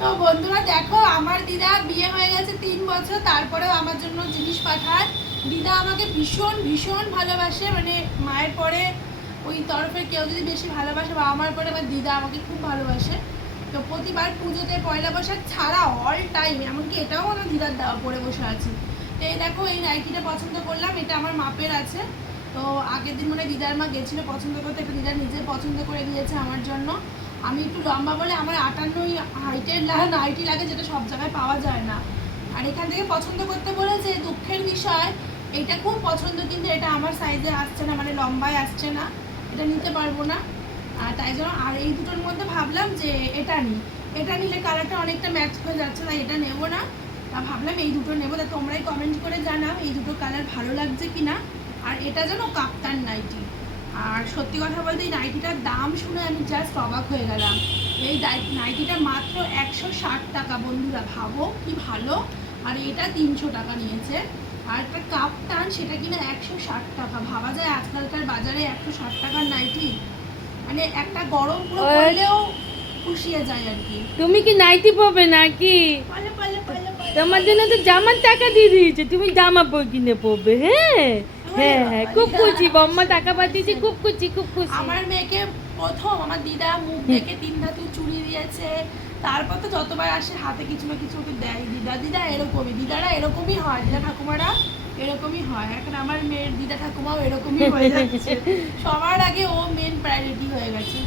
তো বন্ধুরা দেখো, আমার দিদা বিয়ে হয়ে গেছে 3 বছর, তারপরেও আমার জন্য জিনিস পাঠায়। দিদা আমাকে ভীষণ ভীষণ ভালোবাসে, মানে মায়ের পরে ওই তরফে কেউ যদি বেশি ভালোবাসে, বা আমার পরে আমার দিদা আমাকে খুব ভালোবাসে। তো প্রতিবার পুজোতে পয়লা বৈশাখ ছাড়া অল টাইম, এমনকি এটাও আমার দিদার দেওয়া পরে বসে আছি। তো এই দেখো, এই নাইটিটা পছন্দ করলাম, এটা আমার মাপের আছে। তো আগের দিন মনে দিদার মা গেছিলো পছন্দ করতে, এটা দিদা নিজে পছন্দ করে দিয়েছে আমার জন্য। আমি একটু লম্বা বলে আমার 58 হাইটের নাইটি লাগে, যেটা সব জায়গায় পাওয়া যায় না। আর এখান থেকে পছন্দ করতে বলেছে, দুঃখের বিষয় এটা খুব পছন্দ, কিন্তু এটা আমার সাইজে আসছে না, মানে লম্বায় আসছে না, এটা নিতে পারবো না। আর তাই জন্য আর এই দুটোর মধ্যে ভাবলাম যে এটা নিই, এটা নিলে কালারটা অনেকটা ম্যাচ হয়ে যাচ্ছে, তাই এটা নেবো না। তা ভাবলাম এই দুটো নেবো। তা তোমরাই কমেন্ট করে জানাও এই দুটো কালার ভালো লাগছে কিনা। আর এটা যেন কাপ্তান নাইটি। আর সত্যি কথা বলতে এই নাইটিটার দাম শুনে আমি জাস্ট অবাক হয়ে গেলাম। এই নাইটিটা মাত্র 160 টাকা, বন্ধুরা ভাবো কি ভালো। আর এটা 300 টাকা নিয়েছে। আর একটা কাপ্তান, সেটা কিনা 160 টাকা। ভাবা যায় আজকালকার বাজারে 160 টাকার নাইটি, মানে একটা গরম পুরো পড়লেও পুষিয়ে যায় আর কি। তুমি কি নাইটি পরবে নাকি? পালে পালে পালে পালে তোমার জন্য তো জামার টাকা দিয়ে দিয়েছে, তুমি জামা কিনে পরবে। হ্যাঁ হ্যাঁ হ্যাঁ, খুব খুশি, বম্মা টাকা পাঠিয়েছে, খুব খুশি খুব খুশি। আমার মেয়েকে প্রথম আমার দিদা মুখ দেখে 3 ধাতু চুড়ি দিয়েছে। তারপর তো যতবার আসে হাতে কিছু না কিছু ওকে দেয়। দিদা দিদা এরকমই, দিদারা এরকমই হয়, দিদা ঠাকুমারা এরকমই হয়। এখন আমার মেয়ের দিদা ঠাকুমাও এরকমই হয়ে যাচ্ছে। সবার আগে ও মেন প্রায়োরিটি হয়ে গেছে।